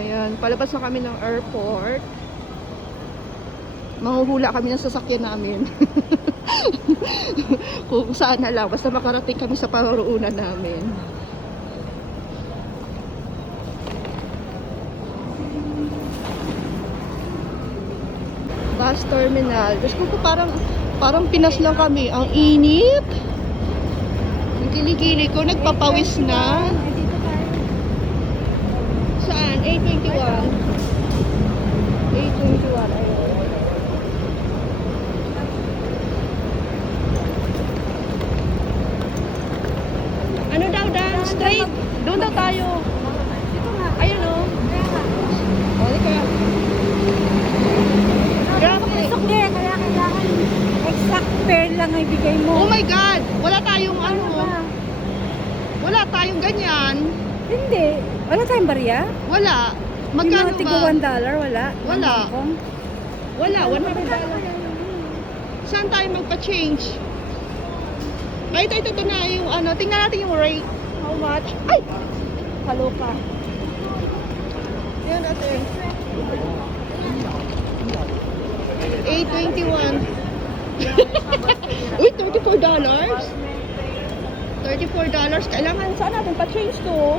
Ayan, palabas na kami ng airport. Manghuhula kami ng sasakyan namin. Kung saan na lang, basta makarating kami sa paruroonan namin. Bus terminal. Diyos ko, parang Pinas lang kami. Ang init. Ang kilikili ko, nagpapawis na. Saan? A21. A21, ayun. Ano daw, Dan? Straight? Doon daw tayo. Ayun o. O, di kaya. Grabe. Sukli, kaya kailangan exact pair lang ay bigay mo. Oh my God! Wala tayong ano. Wala tayong ganyan. Hindi. Wala tayong barya? Wala. Yung Magkano mga tigo ba? $1, wala? Wala. Ng Hong Kong? Wala. Saan tayo magpa-change? Ay, ito na yung ano. Tingnan natin yung rate. How much? Ay! Kaloka. Yan natin. 821. Uy, $34? $34. Kailangan saan natin pa-change to?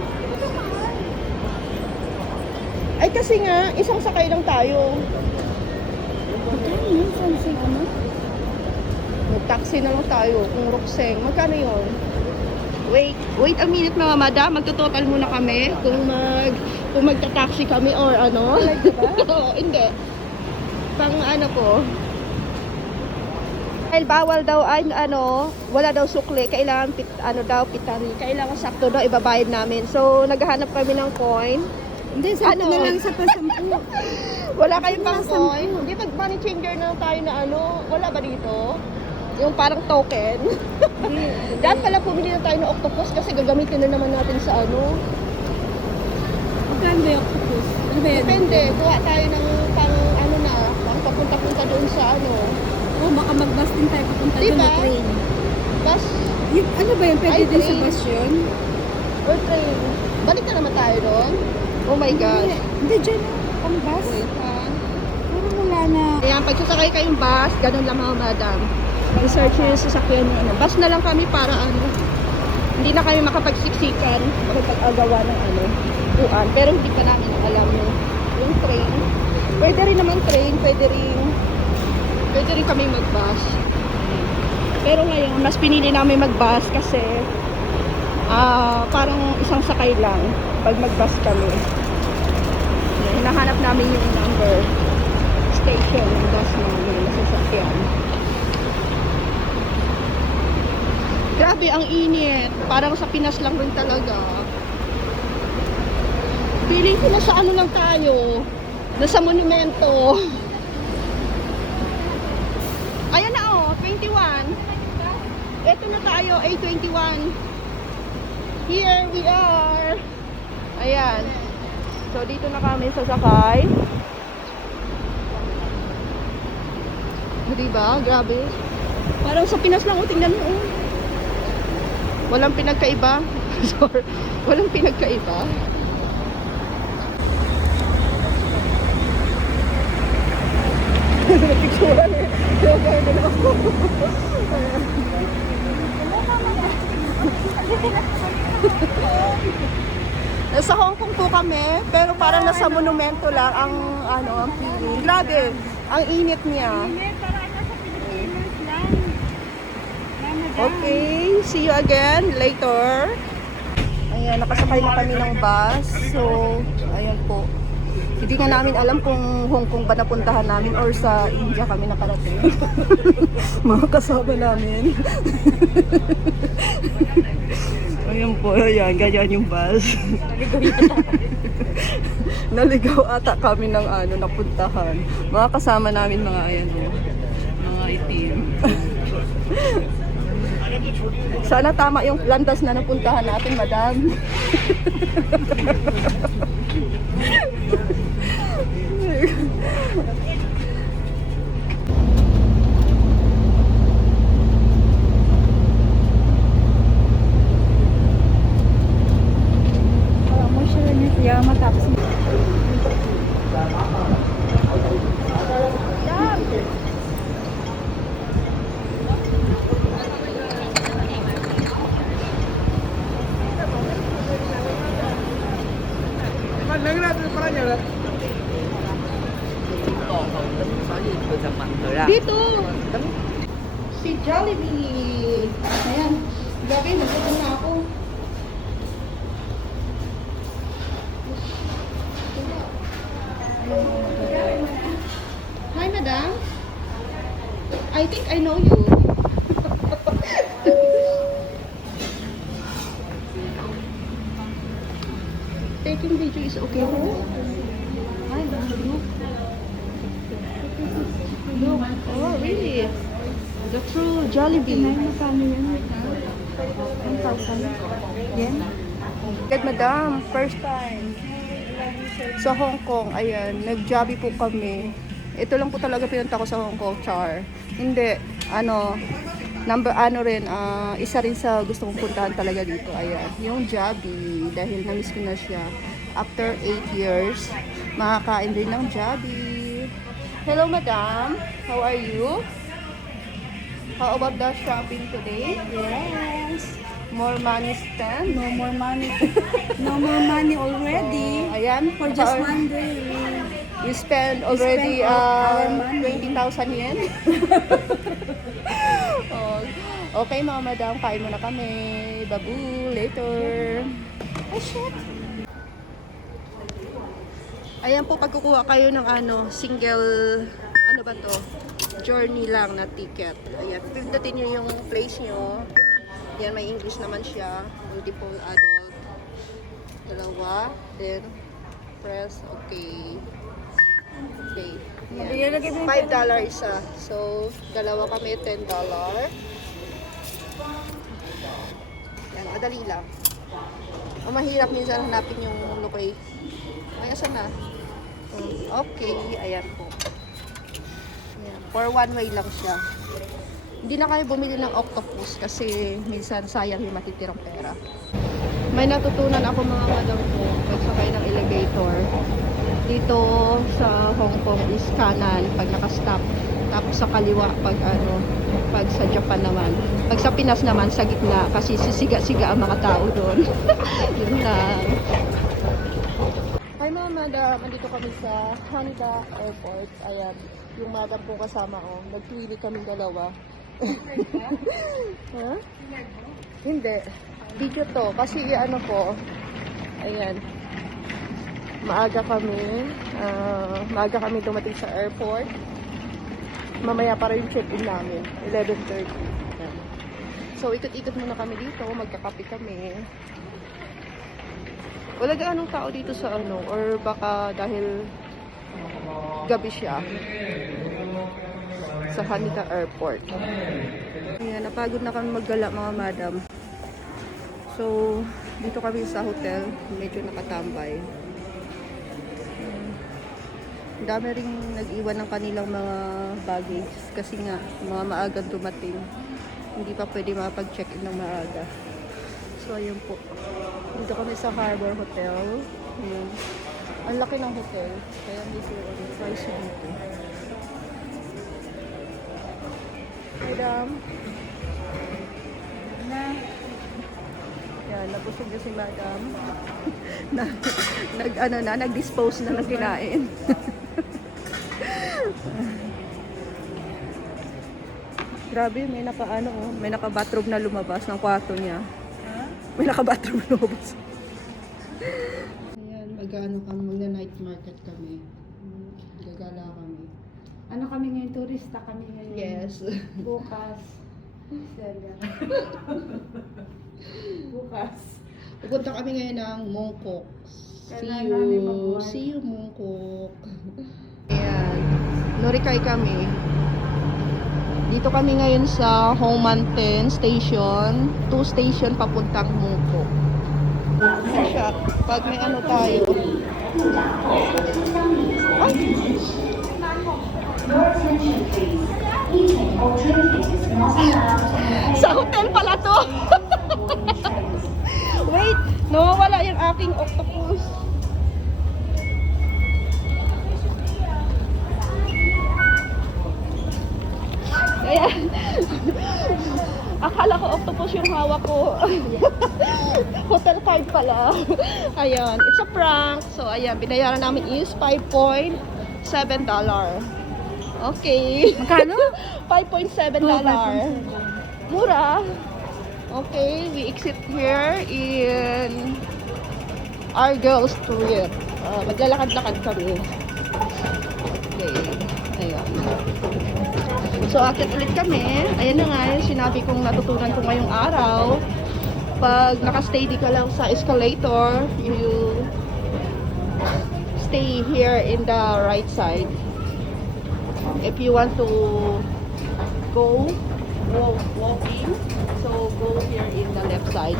Ay kasi nga, isang sakay lang tayo. Magkano yun? Something ano? Mag-taxi na lang tayo. Kung Rokseng, magkano yun? Wait a minute mga madam. Magto-total muna kami. Kung magta-taxi kami or ano. Oo, hindi. Pang ano ko. Dahil bawal daw ay ano, wala daw sukli. Kailangan pitani. Kailangan sakto daw ibabayad namin. So, naghahanap kami ng coin. Hindi, sa ano? Na lang sa pasampu. Wala kayong pang coin? Hindi, pag money changer na tayo na ano, wala ba dito? Yung parang token. Dahil pala pumili na tayo ng octopus kasi gagamitin na naman natin sa ano. Magkano ba yung octopus? Ano ba yan? Depende, kuha tayo ng pang ano na, pang papunta-punta doon sa ano. Oh, baka mag-bus din tayo papunta Diba? doon na train. Bus Yung, ano ba yun? Pwede Ay, din sa train. bus yun? or train. Balik na naman tayo doon. Oh my gosh. Hindi, dyan na. Ang bus. Wait ha. Parang wala na. Ayan, pag sasakay kayong bus, ganun lang mga madam. I-search nyo yung sasakyan nyo. Ano. Bus na lang kami para ano. Hindi na kami makapagsiksikan, makapag-agawa ng ano, uan. Pero hindi pa namin alam yung train. Pwede rin naman train, pwede rin kami mag-bus. Pero ngayon, mas pinili namin mag-bus kasi parang isang sakay lang pag mag-bus kami. Hinahanap namin yung number station ng bus namin na sasakyan. Grabe, ang init. Parang sa Pinas lang rin talaga. Feeling ko nasa ano lang tayo. Nasa monumento. Ayan na oh, 21. Ito na tayo, A21. Here we are. Ayan. So, dito na kami sasakay. Diba? Grabe. Parang sa Pinas lang, oh, tingnan mo. Oh. Walang pinagkaiba. Sorry. Walang pinagkaiba. Picture eh. Nasa Hong Kong po kami, pero parang nasa monumento lang ang ano, ang feeling. Grabe, ang init niya. Parang nasa Pilipinas lang. Okay, see you again later. Ayan, nakasakay na kami ng bus. So, ayan po. Hindi nga namin alam kung Hong Kong ba napuntahan namin or sa India kami nakarating. Mga kasama namin. Ayan po, ayan, ganyan yung bus. Naligaw ata kami ng ano, napuntahan. Mga kasama namin mga ayan, mga itim. Sana tama yung landas na napuntahan natin, madam. Parang mo siya rin yung Yama tapos Wala. Dito! Si Jollibee! Ayan. Grabe, nagpunta na ako. Hi, madam. I think I know you. Taking video is okay. Hi, look. Look. Oh, really? The true Jollibee. Magkano yan? 1,000. Yan? Good, madam. First time. Sa Hong Kong, ayan, nag-Jollibee po kami. Ito lang po talaga pinunta ko sa Hong Kong, char. Hindi, isa rin sa gusto kong puntahan talaga dito, ayan. Yung Jollibee, dahil na-miss ko na siya. After 8 years, makakain din ng Jollibee. Hello, madam. How are you? How about the shopping today? Yes. More money spent? No more money. No more money already. Ayan. For just one day. You spend already our money. 20,000 yen? Oh, okay mga madam, kain muna kami. Babu, later. Oh shit. Ayan po, pagkukuha kayo ng single, ano ba to? Journey lang na ticket. Ayan, pindutin nyo yung place nyo. Yan, may English naman siya. Multiple adult. Dalawa. Then, press okay. Okay. Yan. $5 isa. So, dalawa kami, $10. Yan, madali lang. Ang mahirap minsan hanapin yung location. Ay, asan na? Okay, ayan po. Ayan. For one way lang siya. Hindi na kayo bumili ng octopus kasi minsan sayang yung matitirang pera. May natutunan ako mga madam ko pagsakay ng elevator. Dito sa Hong Kong is kanan pag nakastop. Tapos sa kaliwa pag sa Japan naman. Pag sa Pinas naman sa gitna kasi sisiga-siga ang mga tao doon. Yun lang. Hi mga madam, andito kami sa Haneda Airport. Ayan, yung madam po kasama ko. Nagtuwili kami dalawa. Huh? Hindi. Video to. Kasi ko. Ayan. Maaga kami dumating sa airport. Mamaya para yung check-in namin. 11:30. Ayan. So, ikot-ikot muna kami dito. Magkakape kami. Wala gaanong tao dito sa or baka dahil gabi siya. Sa Haneda Airport. Ayan, napagod na kami maggala mga madam. So, dito kami sa hotel. Medyo nakatambay. Ang dami rin nag-iwan ng kanilang mga baggage. Kasi nga, mga maagang dumating. Hindi pa pwede makapag-check-in ng maaga. So, ayun po. Dito kami sa Harbor Hotel. Ayan. Ang laki ng hotel. Kaya medyo price dito. Madam. Yan, nabusog na si madam. Nag-dispose na ng kinain. Grabe, may naka-bathrobe na lumabas ng kwarto niya. May naka-bathrobe na lumabas. Ayan, magna-night market kami. Gagala kami. Ano kami ngayon? Turista kami ngayon. Yes. Bukas. Stella. Bukas. Pupunta kami ngayon ng Mongkok. Kailangan namin magbuhay. See you, Mongkok. Ayan. Norikay kami. Dito kami ngayon sa Hong Mountain Station. 2 station papuntang Mongkok. Siya, pag may tayo. Ay! Sa hotel pala to. Wait, nawawala yung aking octopus. Ayan. Akala ko octopus yung hawak ko. Hotel card pala. Ayan, it's a prank. So ayan, binayaran namin is $5.7. Okay. Magkano? $5.7. Mura. Okay, we exit here in Argyle Street. Maglalakad-lakad kami. Okay. Ayan. So, akit ulit kami. Ayan na nga yung sinabi kong natutunan ko ngayong araw. Pag naka-steady ka lang sa escalator, you stay here in the right side. If you want to walk in, so go here in the left side.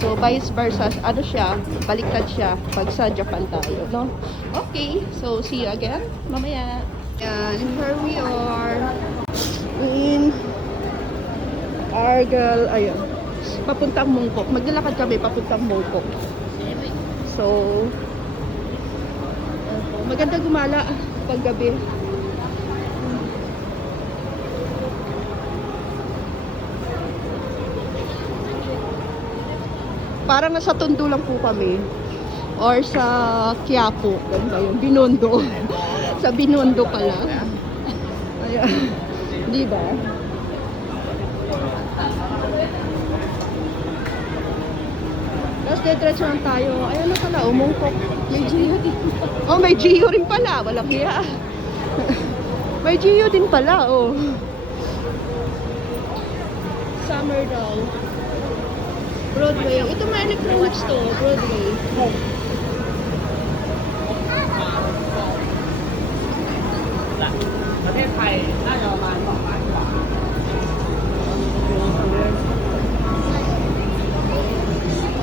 So vice versa, ano siya, baliktad siya pag sa Japan tayo, no? Okay, so see you again mamaya. And here we are in Argyle, ayun, papuntang Mongkok. Maglalakad kami papuntang Mongkok. So maganda gumala pag gabi. Parang nasa Tondo lang po kami. Or sa Quiapo. Ganun ba yun? Binondo. Sa Binondo pala. Ayan. Di ba? Tapos diretso lang tayo. Ayan na pala, Mongkok. May Gio din. Oh, may Gio rin pala. Walang hiya. May Gio din pala, oh. Summer daw. Broadway. Ito may electronics to. Broadway.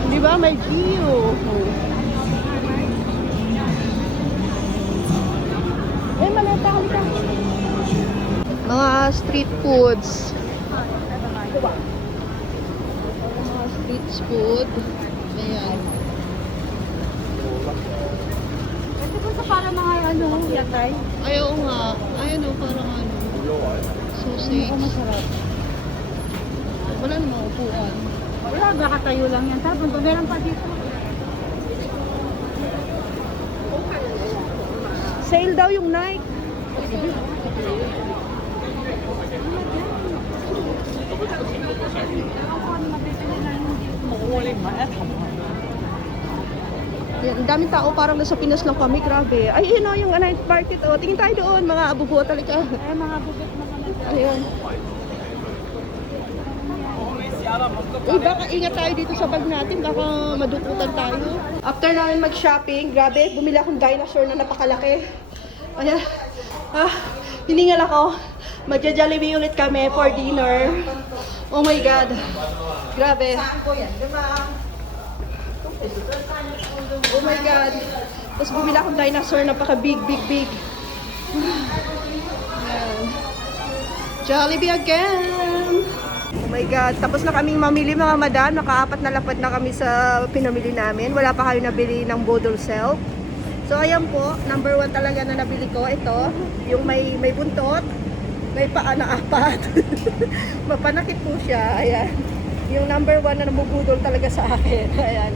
Di ba? May Gio. Eh, malata ka. Mga street foods. Street food. Ayan. Ito po sa para mga ano, yatay. Ayaw nga. Ayan o, parang ano. Sausage. Ano masarap. Wala namang upuan. Wala, baka tayo lang yan. Tapos, meron pa dito. Sale daw yung Nike. Yan, ang daming tao, parang nasa Pinas lang kami, grabe. Ay, yun o, yung night market, o. Tingin tayo doon, mga abubuo talaga. Ay, mga bubit na naman. Ayun. Uy, baka ingat tayo dito sa bag natin, baka madukutan tayo. After namin mag-shopping, grabe, bumili akong dinosaur na napakalaki. Ayan, hiningal ako. Magja-Jollibee ulit kami for dinner. Oh my God. Grabe. Oh my God. Tapos bumili akong dinosaur, napaka-big. Ayan. Jollibee again. Oh my God. Tapos na kaming mamili mga madam. Nakaapat na lapad na kami sa pinamili namin. Wala pa kayo nabili ng Bodol Self. So ayan po, number 1 talaga na nabili ko. Ito, yung may buntot. May paa na 4. Mapanakit po siya. Ayan. Yung number 1 na nabubudol talaga sa akin. Ayan.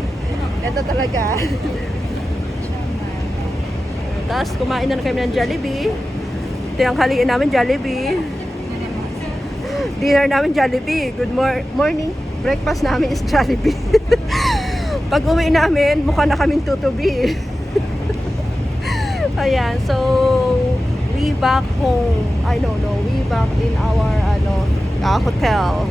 Ito talaga. Tapos kumain na kami ng Jollibee. Tinanghaliin namin Jollibee. Dinner namin Jollibee. Good morning. Breakfast namin is Jollibee. Pag uwi namin, mukha na kaming tutubi. Ayan. So, we back home. I don't know. We back in our hotel.